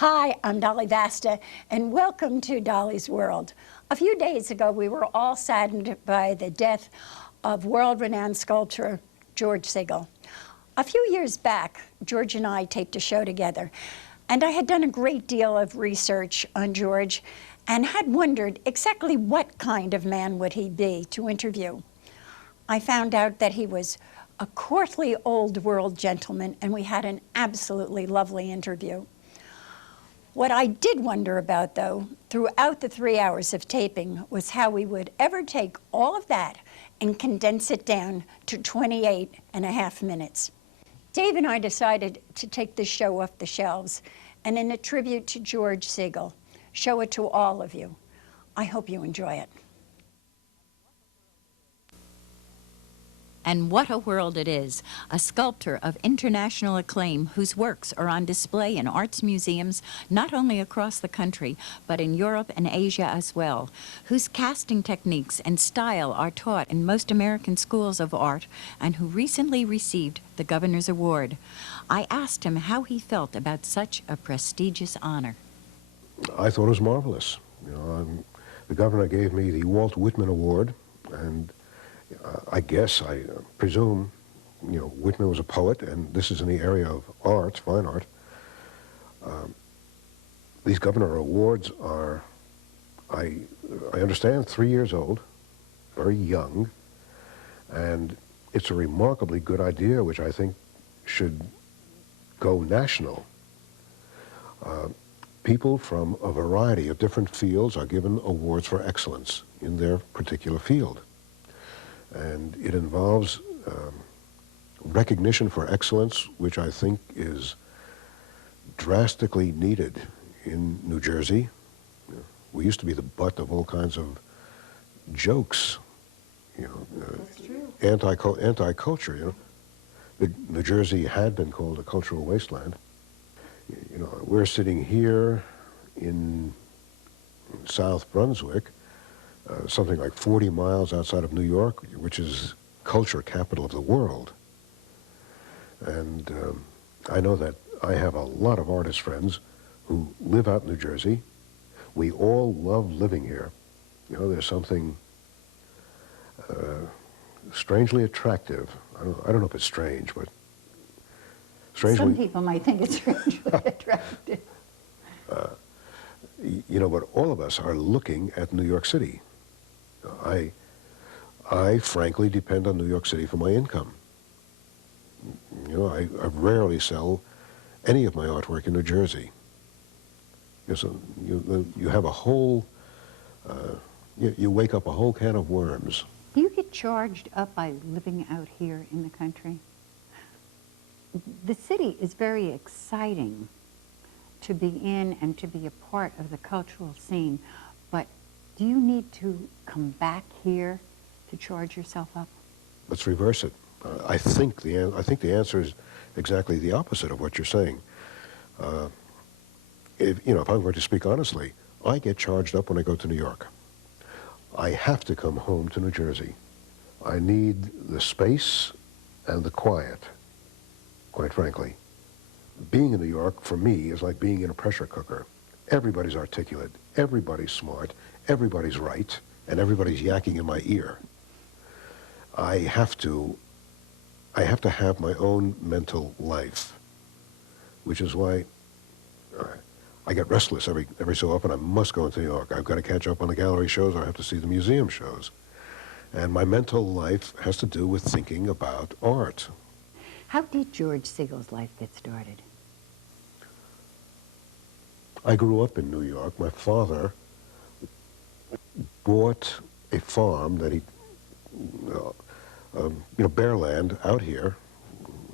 Hi, I'm Dolly Vasta, and welcome to Dolly's World. A few days ago, we were all saddened by the death of world-renowned sculptor George Segal. A few years back, George and I taped a show together, and I had done a great deal of research on George and had wondered exactly what kind of man would he be to interview. I found out that he was a courtly old world gentleman, and we had an absolutely lovely interview. What I did wonder about, though, throughout the 3 hours of taping, was how we would ever take all of that and condense it down to 28.5 minutes. Dave and I decided to take this show off the shelves and, in a tribute to George Segal, show it to all of you. I hope you enjoy it. And what a world it is, a sculptor of international acclaim whose works are on display in arts museums not only across the country, but in Europe and Asia as well, whose casting techniques and style are taught in most American schools of art, and who recently received the Governor's Award. I asked him how he felt about such a prestigious honor. I thought it was marvelous. The governor gave me the Walt Whitman Award, and I presume, Whitman was a poet, and this is in the area of art, fine art. These Governor Awards are, I understand, 3 years old, very young, and it's a remarkably good idea, which I think should go national. People from a variety of different fields are given awards for excellence in their particular field. And it involves recognition for excellence, which I think is drastically needed in New Jersey. We used to be the butt of all kinds of jokes, That's true. anti-culture. New Jersey had been called a cultural wasteland. We're sitting here in South Brunswick, something like 40 miles outside of New York, which is culture capital of the world. And I know that I have a lot of artist friends who live out in New Jersey. We all love living here. There's something strangely attractive. I don't know if it's strange, but strangely... Some people might think it's strangely attractive. But all of us are looking at New York City. I frankly depend on New York City for my income. I rarely sell any of my artwork in New Jersey. So you have a whole, you wake up a whole can of worms. Do you get charged up by living out here in the country? The city is very exciting to be in and to be a part of the cultural scene, but do you need to come back here to charge yourself up? Let's reverse it. I think the answer is exactly the opposite of what you're saying. If I'm going to speak honestly, I get charged up when I go to New York. I have to come home to New Jersey. I need the space and the quiet, quite frankly. Being in New York, for me, is like being in a pressure cooker. Everybody's articulate, everybody's smart, everybody's right, and everybody's yakking in my ear. I have to have my own mental life, which is why I get restless every so often. I must go into New York. I've got to catch up on the gallery shows, or I have to see the museum shows. And my mental life has to do with thinking about art. How did George Segal's life get started? I grew up in New York. My father bought a farm that he, bare land out here,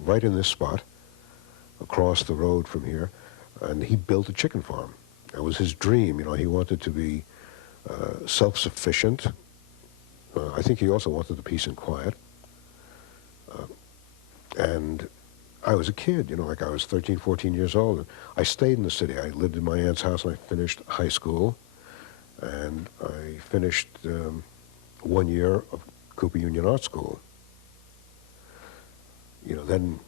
right in this spot, across the road from here, and he built a chicken farm. That was his dream. He wanted to be self-sufficient. I think he also wanted the peace and quiet. And I was a kid, like I was 13, 14 years old. And I stayed in the city. I lived in my aunt's house, and I finished high school. And I finished 1 year of Cooper Union Art School. Then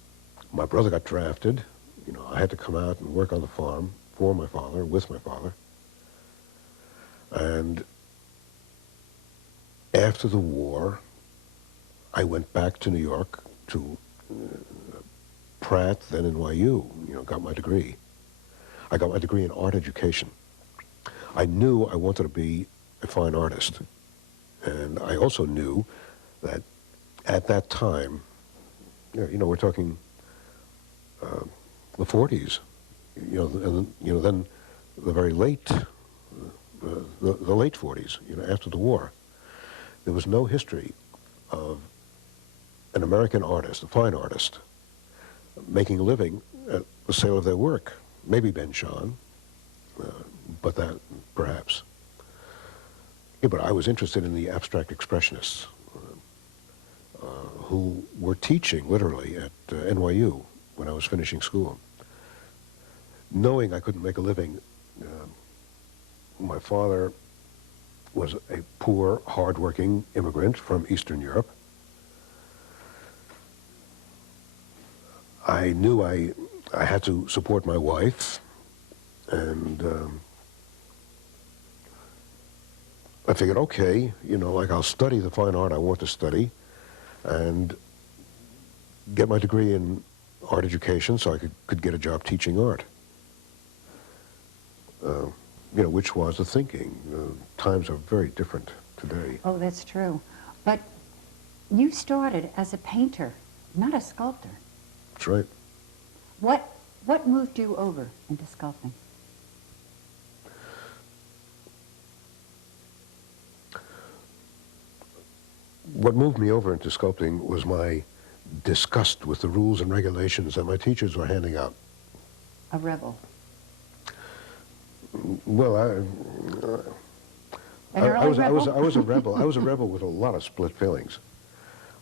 my brother got drafted. I had to come out and work on the farm for my father, with my father. And after the war, I went back to New York to Pratt, then NYU, got my degree. I got my degree in art education. I knew I wanted to be a fine artist. And I also knew that at that time, we're talking the 40s, and then the very late, the late 40s, after the war. There was no history of an American artist, a fine artist, making a living at the sale of their work. Maybe Ben Shahn, but that perhaps. Yeah, but I was interested in the abstract expressionists who were teaching literally at NYU when I was finishing school. Knowing I couldn't make a living, my father was a poor, hard-working immigrant from Eastern Europe. I knew I had to support my wife, and I figured, okay, I'll study the fine art I want to study and get my degree in art education so I could get a job teaching art. Which was the thinking. Times are very different today. Oh, that's true. But you started as a painter, not a sculptor. That's right. What moved you over into sculpting? What moved me over into sculpting was my disgust with the rules and regulations that my teachers were handing out. A rebel. Well, An early rebel? I was a rebel. I was a rebel with a lot of split feelings.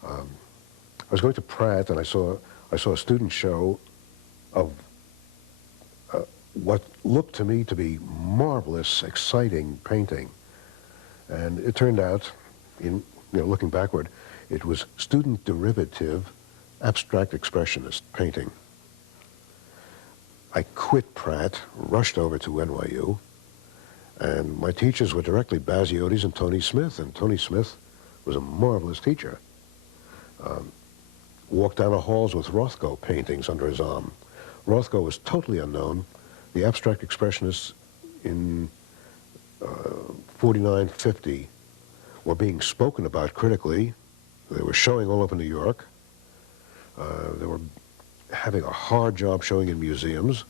I was going to Pratt, and I saw a student show of what looked to me to be marvelous, exciting painting, and it turned out, looking backward, it was student derivative, abstract expressionist painting. I quit Pratt, rushed over to NYU, and my teachers were directly Basiotis and Tony Smith, and Tony Smith was a marvelous teacher. Walked down the halls with Rothko paintings under his arm. Rothko was totally unknown. The abstract expressionists in 49, 50 were being spoken about critically. They were showing all over New York. They were having a hard job showing in museums,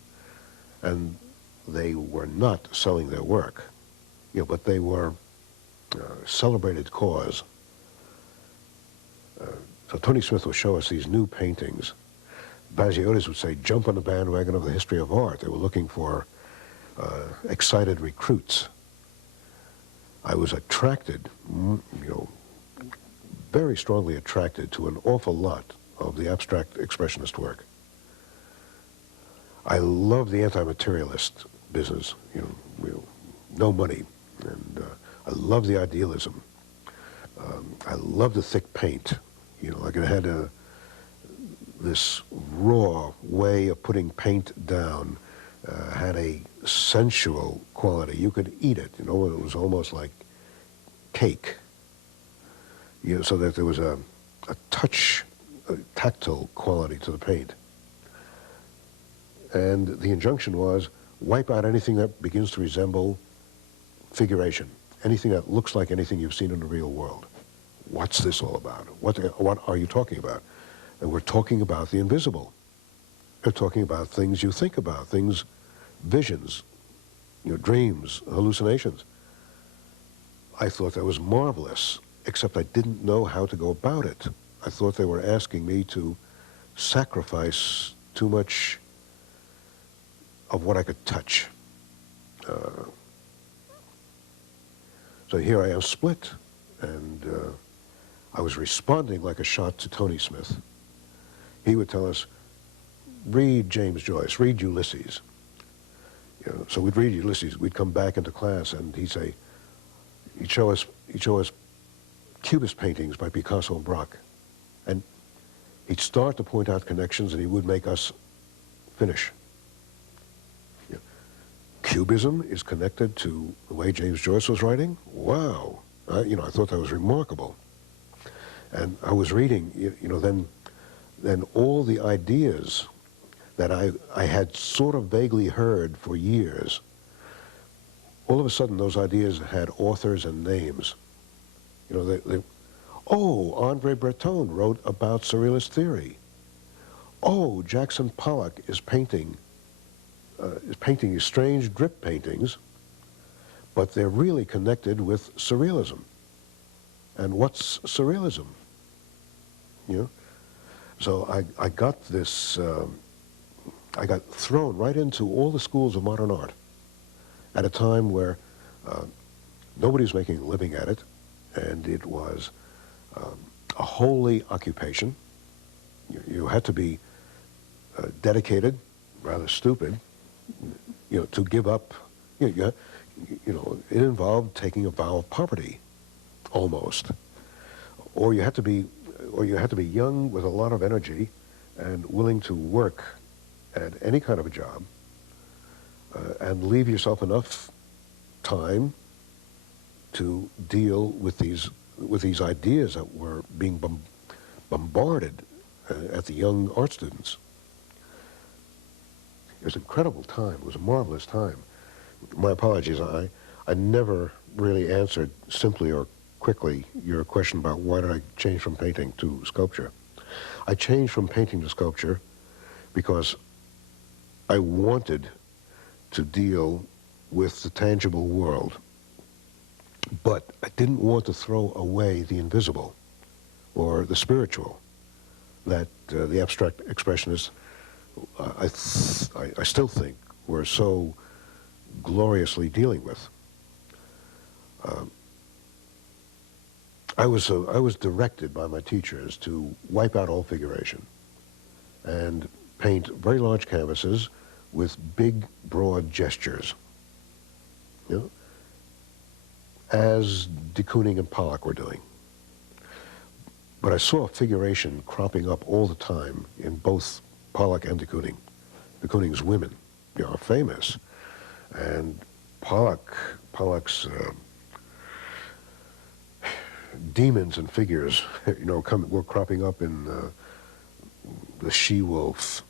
and they were not selling their work, but they were celebrated cause. So Tony Smith would show us these new paintings. Basiotis would say, jump on the bandwagon of the history of art. They were looking for excited recruits. I was attracted, very strongly attracted to an awful lot of the abstract expressionist work. I love the anti-materialist business, no money, and I love the idealism. I love the thick paint, like it had this raw way of putting paint down, had a sensual quality. You could eat it, it was almost like cake, so that there was a touch, a tactile quality to the paint. And the injunction was, wipe out anything that begins to resemble figuration, anything that looks like anything you've seen in the real world. What's this all about? What are you talking about? And we're talking about the invisible. We're talking about things you think about, things, visions, dreams, hallucinations. I thought that was marvelous, except I didn't know how to go about it. I thought they were asking me to sacrifice too much of what I could touch. So here I am split, and I was responding like a shot to Tony Smith. He would tell us, read James Joyce, read Ulysses. So we'd read Ulysses, we'd come back into class, and he'd show us Cubist paintings by Picasso and Braque. And he'd start to point out connections, and he would make us finish. Cubism is connected to the way James Joyce was writing. Wow. I thought that was remarkable. And I was reading, then all the ideas that I had sort of vaguely heard for years, all of a sudden those ideas had authors and names. Andre Breton wrote about Surrealist theory. Oh, Jackson Pollock is painting these strange drip paintings, but they're really connected with Surrealism. And what's Surrealism? So I got this, I got thrown right into all the schools of modern art at a time where nobody was making a living at it, and it was a holy occupation. You had to be dedicated, rather stupid, to give up. It involved taking a vow of poverty, almost, or you had to be young with a lot of energy and willing to work at any kind of a job and leave yourself enough time to deal with these ideas that were being bombarded at the young art students. It was an incredible time. It was a marvelous time. My apologies. I never really answered simply or quickly your question about why did I change from painting to sculpture. I changed from painting to sculpture because I wanted to deal with the tangible world, but I didn't want to throw away the invisible or the spiritual that the abstract expressionists, I still think, were so gloriously dealing with. I was directed by my teachers to wipe out all figuration and paint very large canvases with big, broad gestures, as de Kooning and Pollock were doing. But I saw figuration cropping up all the time in both Pollock and de Kooning. De Kooning's women, are famous, and Pollock's demons and figures, were cropping up in the she-wolf,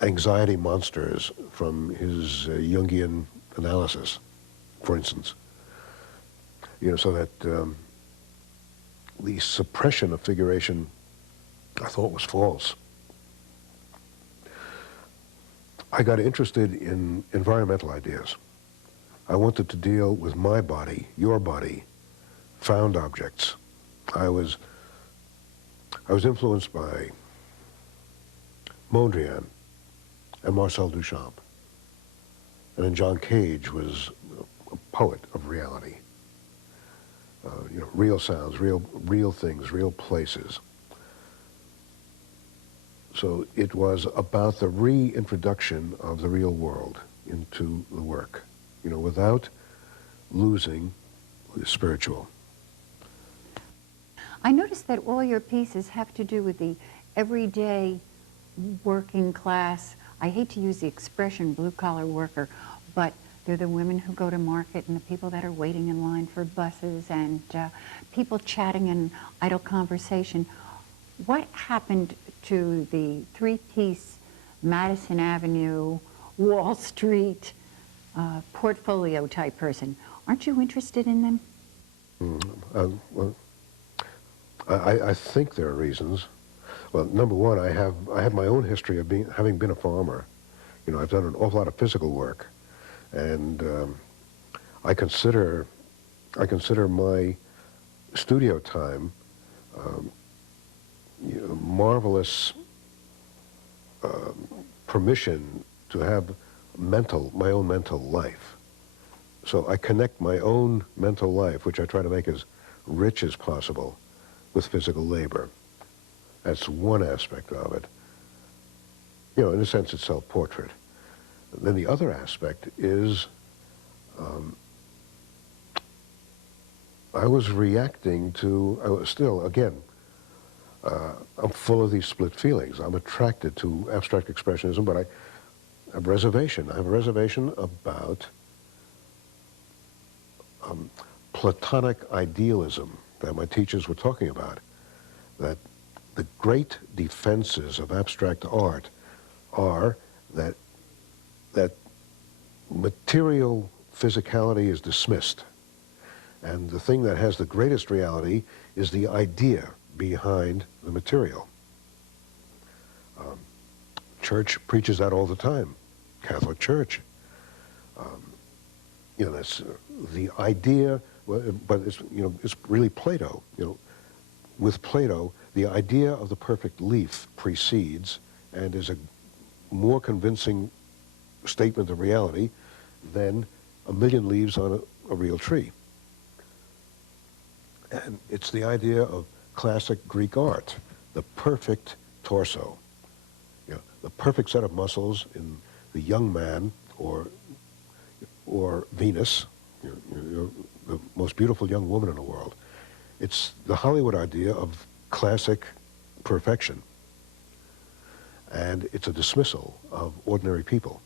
anxiety monsters from his Jungian analysis, for instance. So that the suppression of figuration, I thought, was false. I got interested in environmental ideas. I wanted to deal with my body, your body, found objects. I was influenced by Mondrian and Marcel Duchamp. And then John Cage was a poet of reality. Real sounds, real things, real places. So it was about the reintroduction of the real world into the work, without losing the spiritual. I noticed that all your pieces have to do with the everyday working class. I hate to use the expression blue-collar worker, but they're the women who go to market and the people that are waiting in line for buses and people chatting in idle conversation. What happened to the three-piece Madison Avenue, Wall Street, portfolio type person? Aren't you interested in them? Well, I think there are reasons. Well, number one, I have my own history of having been a farmer. I've done an awful lot of physical work, and I consider my studio time marvelous permission to have my own mental life. So I connect my own mental life, which I try to make as rich as possible, with physical labor. That's one aspect of it. In a sense, it's self-portrait. Then the other aspect is I was reacting to, again, I'm full of these split feelings. I'm attracted to abstract expressionism, but I have a reservation. I have a reservation about Platonic idealism that my teachers were talking about, that the great defenses of abstract art are that material physicality is dismissed, and the thing that has the greatest reality is the idea behind the material. Church preaches that all the time, Catholic Church. You know, that's the idea, but it's, you know, it's really Plato. You know, with Plato, the idea of the perfect leaf precedes and is a more convincing statement of reality than a million leaves on a real tree. And it's the idea of classic Greek art, the perfect torso, you know, the perfect set of muscles in the young man or Venus, you know, the most beautiful young woman in the world. It's the Hollywood idea of classic perfection. And it's a dismissal of ordinary people.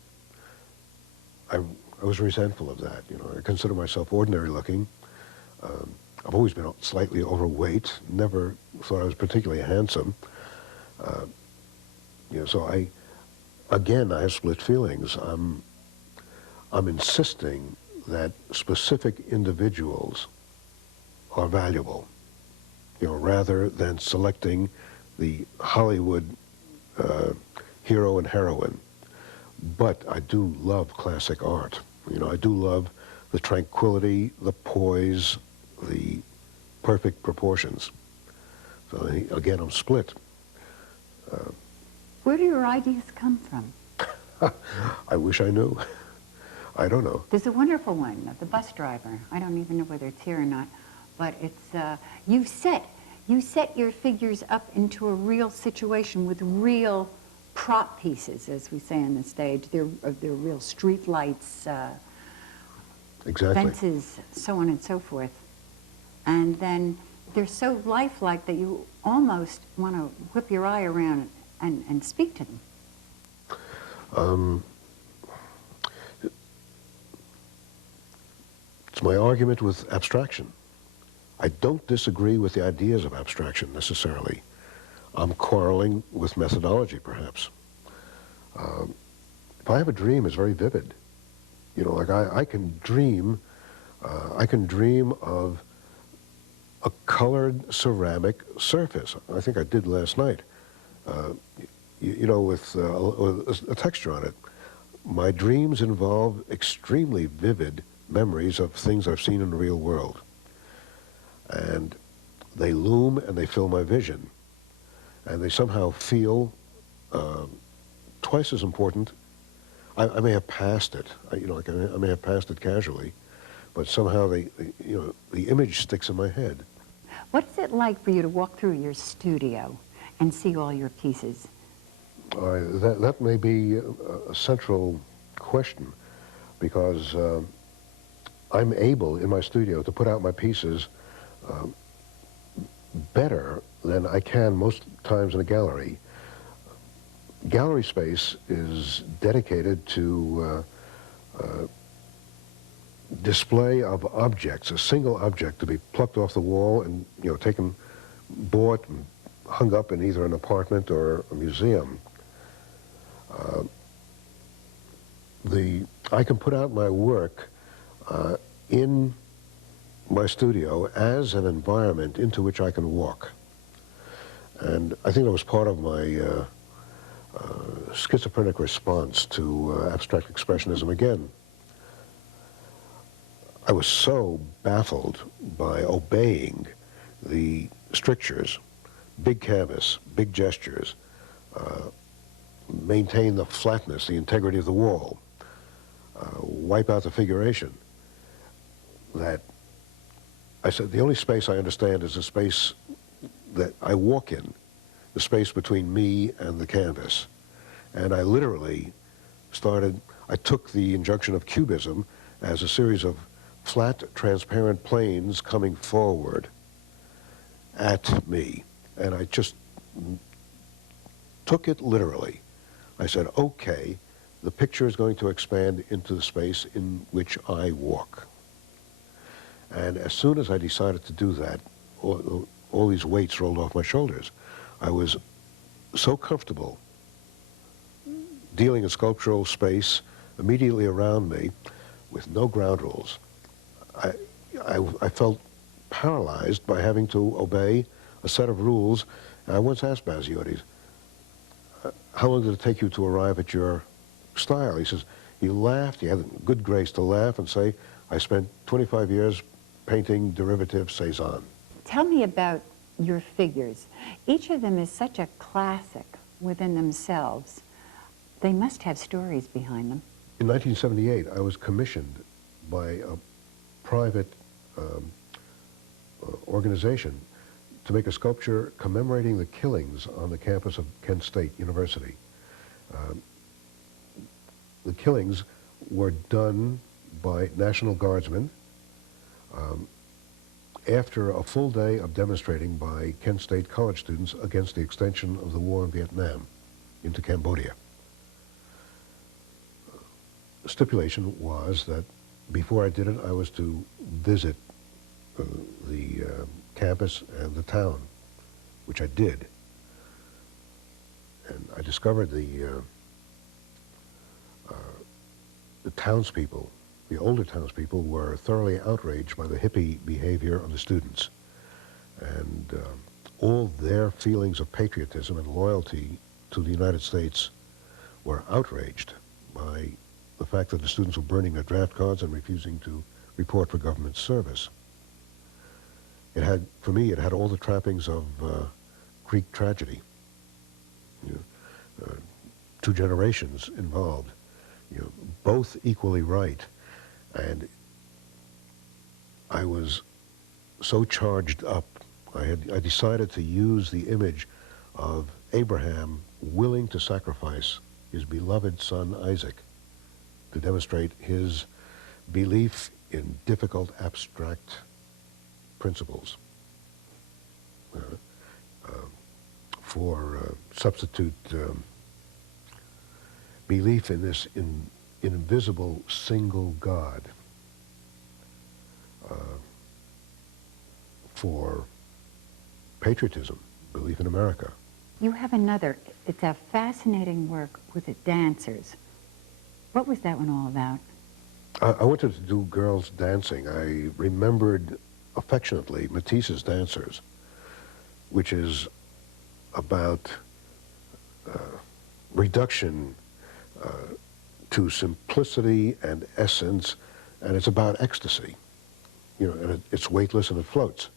I was resentful of that. You know, I consider myself ordinary looking. I've always been slightly overweight, never thought I was particularly handsome. You know, so I have split feelings. I'm insisting that specific individuals are valuable, you know, rather than selecting the Hollywood hero and heroine. But I do love classic art. You know, I do love the tranquility, the poise, the perfect proportions. So again, I'm split. Where do your ideas come from? I wish I knew. I don't know. There's a wonderful one of the bus driver. I don't even know whether it's here or not, but it's you set your figures up into a real situation with real prop pieces, as we say on the stage. They're real street lights, Exactly. fences, so on and so forth. And then they're so lifelike that you almost want to whip your eye around and speak to them. It's my argument with abstraction. I don't disagree with the ideas of abstraction necessarily. I'm quarreling with methodology, perhaps. If I have a dream, it's very vivid. You know, like I can dream of a colored ceramic surface. I think I did last night. You know, with a texture on it. My dreams involve extremely vivid memories of things I've seen in the real world. And they loom and they fill my vision. And they somehow feel twice as important. I may have passed it, you know, like I may have passed it casually, but somehow you know, the image sticks in my head. What's it like for you to walk through your studio and see all your pieces? That may be a central question, because I'm able in my studio to put out my pieces better than I can most times in a gallery. Gallery space is dedicated to display of objects, a single object to be plucked off the wall and, you know, taken, bought, and hung up in either an apartment or a museum. I can put out my work in my studio as an environment into which I can walk. And I think that was part of my schizophrenic response to abstract expressionism again. I was so baffled by obeying the strictures, big canvas, big gestures, maintain the flatness, the integrity of the wall, wipe out the figuration, that I said the only space I understand is the space that I walk in, the space between me and the canvas. And I literally I took the injunction of cubism as a series of flat, transparent planes coming forward at me. And I just took it literally. I said, okay, the picture is going to expand into the space in which I walk. And as soon as I decided to do that, all these weights rolled off my shoulders. I was so comfortable dealing in sculptural space immediately around me with no ground rules. I felt paralyzed by having to obey a set of rules. And I once asked Baziotis, how long did it take you to arrive at your style? He says, he laughed, he had the good grace to laugh and say, I spent 25 years painting derivative Cézanne. Tell me about your figures. Each of them is such a classic within themselves. They must have stories behind them. In 1978, I was commissioned by a private organization to make a sculpture commemorating the killings on the campus of Kent State University. The killings were done by National Guardsmen after a full day of demonstrating by Kent State college students against the extension of the war in Vietnam into Cambodia. The stipulation was that before I did it, I was to visit the campus and the town, which I did. And I discovered the townspeople, the older townspeople, were thoroughly outraged by the hippie behavior of the students. And all their feelings of patriotism and loyalty to the United States were outraged by the fact that the students were burning their draft cards and refusing to report for government service. It had, for me, it had all the trappings of Greek tragedy. You know, 2 generations involved, you know, both equally right. And I was so charged up. I decided to use the image of Abraham willing to sacrifice his beloved son Isaac to demonstrate his belief in difficult abstract principles. For substitute belief in this invisible single God, for patriotism, belief in America. You have another, it's a fascinating work with the dancers. What was that one all about? I wanted to do girls dancing. I remembered affectionately Matisse's Dancers, which is about reduction to simplicity and essence, and it's about ecstasy. You know, and it's weightless and it floats.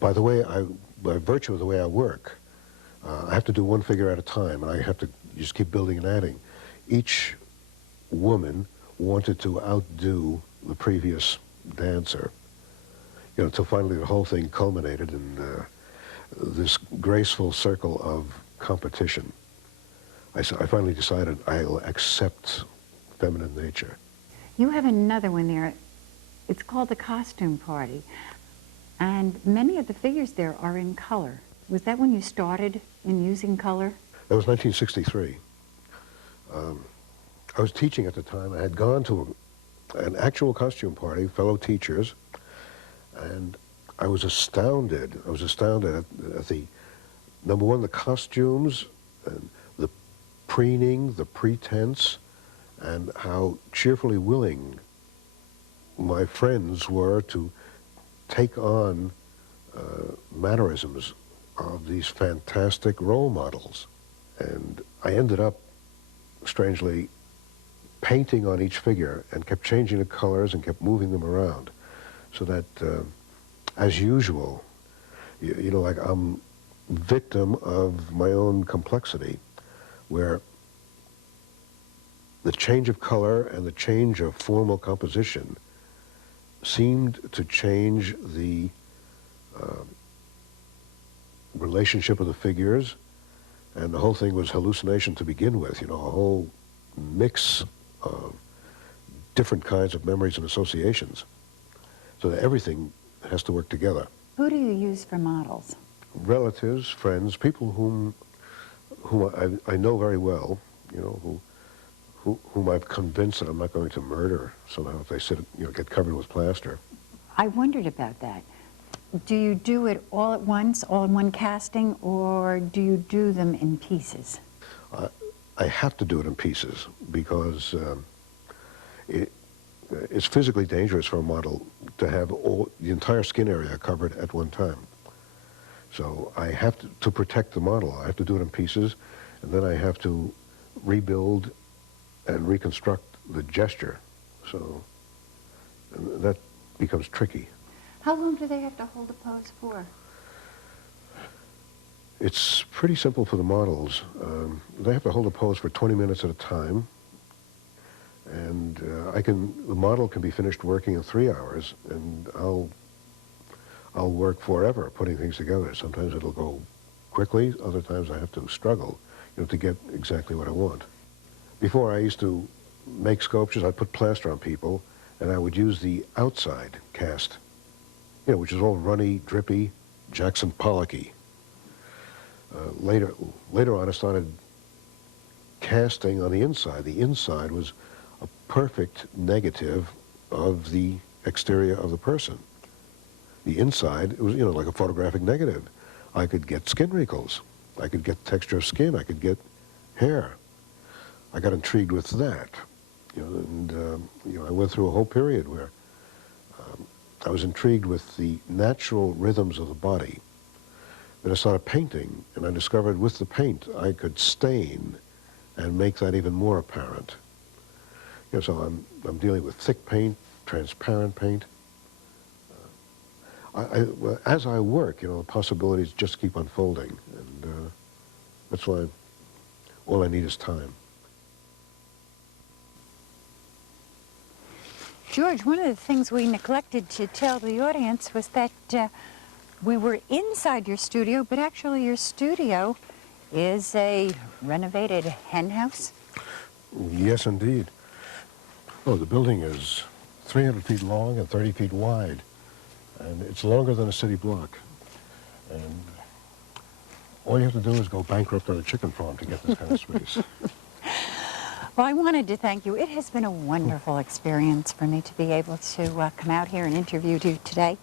By virtue of the way I work, I have to do one figure at a time, and I have to just keep building and adding. Each woman wanted to outdo the previous dancer, you know, until finally the whole thing culminated in this graceful circle of competition. I finally decided I'll accept feminine nature. You have another one there. It's called The Costume Party. And many of the figures there are in color. Was that when you started in using color? That was 1963. I was teaching at the time. I had gone to an actual costume party, fellow teachers, and I was astounded. I was astounded at the, number one, the costumes, and the preening, the pretense, and how cheerfully willing my friends were to take on mannerisms of these fantastic role models. And I ended up, strangely, painting on each figure and kept changing the colors and kept moving them around, so that, as usual, you know, like I'm victim of my own complexity, where the change of color and the change of formal composition seemed to change the relationship of the figures, and the whole thing was hallucination to begin with, you know, a whole mix of different kinds of memories and associations, so that everything has to work together. Who do you use for models? relatives, friends, people whom I know very well, you know, whom I've convinced that I'm not going to murder somehow if they sit, you know, get covered with plaster. I wondered about that. Do you do it all at once, all in one casting, or do you do them in pieces? I have to do it in pieces because it's physically dangerous for a model to have the entire skin area covered at one time. So I have to protect the model, I have to do it in pieces, and then I have to rebuild and reconstruct the gesture. So that becomes tricky. How long do they have to hold a pose for? It's pretty simple for the models. They have to hold a pose for 20 minutes at a time, and the model can be finished working in 3 hours, and I'll work forever putting things together. Sometimes it'll go quickly, other times I have to struggle, you know, to get exactly what I want. Before I used to make sculptures, I'd put plaster on people, and I would use the outside cast, you know, which is all runny, drippy, Jackson Pollocky. Later on, I started casting on the inside. The inside was a perfect negative of the exterior of the person. The inside, it was, you know, like a photographic negative. I could get skin wrinkles. I could get texture of skin. I could get hair. I got intrigued with that, you know, and you know, I went through a whole period where I was intrigued with the natural rhythms of the body. Then I started painting, and I discovered with the paint I could stain and make that even more apparent. You know, so I'm dealing with thick paint, transparent paint. As I work, you know, the possibilities just keep unfolding, and that's why all I need is time. George, one of the things we neglected to tell the audience was that we were inside your studio, but actually your studio is a renovated hen house. Yes, indeed. Oh, the building is 300 feet long and 30 feet wide, and it's longer than a city block. And all you have to do is go bankrupt on a chicken farm to get this kind of space. Well, I wanted to thank you. It has been a wonderful experience for me to be able to come out here and interview you today.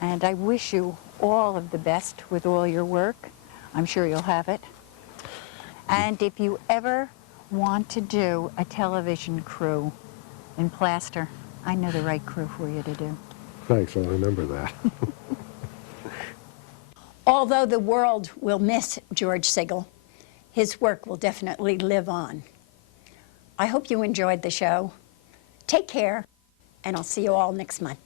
And I wish you all of the best with all your work. I'm sure you'll have it. And if you ever want to do a television crew in plaster, I know the right crew for you to do. Thanks, I'll remember that. Although the world will miss George Segal, his work will definitely live on. I hope you enjoyed the show. Take care, and I'll see you all next month.